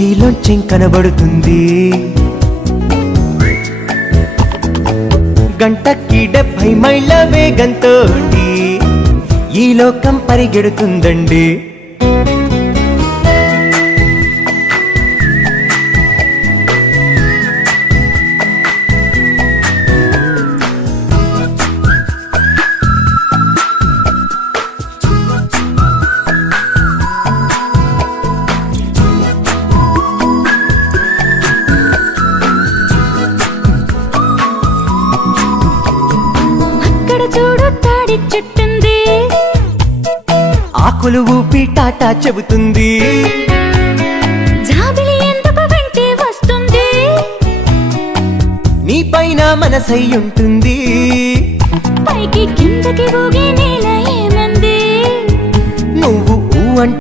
కిటికీలోంచి కనబడుతుంది. గంటకి 70 మైళ్ళ వేగంతో ఈ లోకం పరిగెడుతుందండి. చుట్టుంది ఆకులు ఊపి టాటా చెబుతుంది. జాబిలి ఎందుకు వెంటే వస్తుంది, నీ పైన మనసై ఉంటుంది. పైకి కిందకి ఊగి